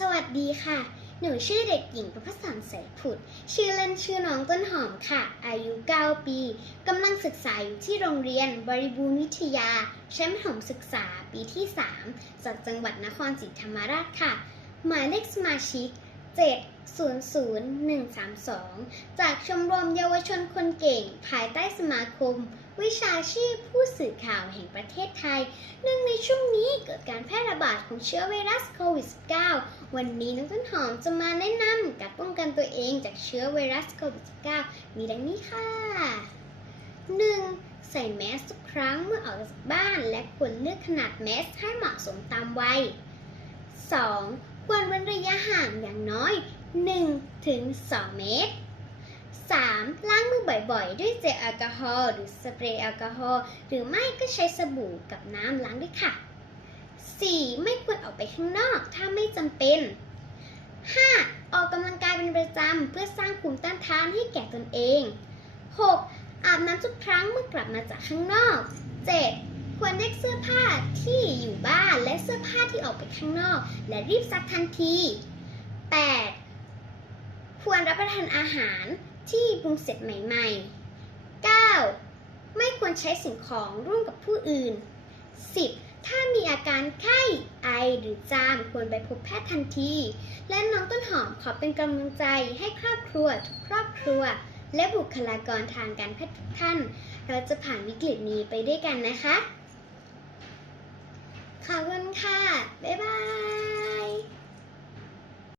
สวัสดีค่ะ หนูชื่อเด็กหญิงประภสันใสผุด ชื่อเล่นชื่อน้องต้นหอมค่ะ อายุ 9 ปี กำลังศึกษาอยู่ที่โรงเรียนบริบูรณ์วิทยา ชั้นประถมศึกษาปีที่ 3 จากจังหวัดนครศรีธรรมราชค่ะ หมายเลขสมาชิก 700132 จากชมรมเยาวชนคนเก่ง ภายใต้สมาคม วิชาชีพผู้สื่อข่าวแห่งประเทศไทย เนื่องในช่วงนี้เกิดการแพร่ระบาดของเชื้อไวรัสโควิด -19 วันนี้น้องต้นหอมจะมาแนะนำการป้องกันตัวเองจากเชื้อไวรัสโควิด -19 มีดังนี้ค่ะ 1. ใส่แมสทุกครั้งเมื่อออกจากบ้านและควรเลือกขนาดแมสให้เหมาะสมตามวัย 2. ควรเว้นระยะห่างอย่างน้อย1ถึง2เมตร 3. ล้างมือบ่อยๆ ด้วยเจลแอลกอฮอล์หรือสเปรย์แอลกอฮอล์หรือไม่ก็ใช้สบู่กับน้ำล้างด้วยค่ะ 4. ไม่ควรออกไปข้างนอกถ้าไม่จำเป็น 5. ออกกำลังกายเป็นประจำ เพื่อสร้างภูมิต้านทานให้แก่ตนเอง 6. อาบน้ำทุกครั้งเมื่อกลับมาจากข้างนอก 7. ควรแยกเสื้อผ้าที่อยู่บ้านและเสื้อผ้าที่ออกไปข้างนอก และรีบซักทันที 8. ควรรับประทานอาหารที่ปรุงเสร็จใหม่ ๆ 9. ไม่ควรใช้สิ่งของร่วมกับผู้อื่น 10. ถ้ามีอาการไข้ ไอหรือจามควรไปพบแพทย์ทันที และน้องต้นหอมขอเป็นกำลังใจให้ครอบครัวทุกครอบครัว และบุคลากรทางการแพทย์ทุกท่าน เราจะผ่านวิกฤตนี้ไปด้วยกันนะคะ ขอบคุณค่ะ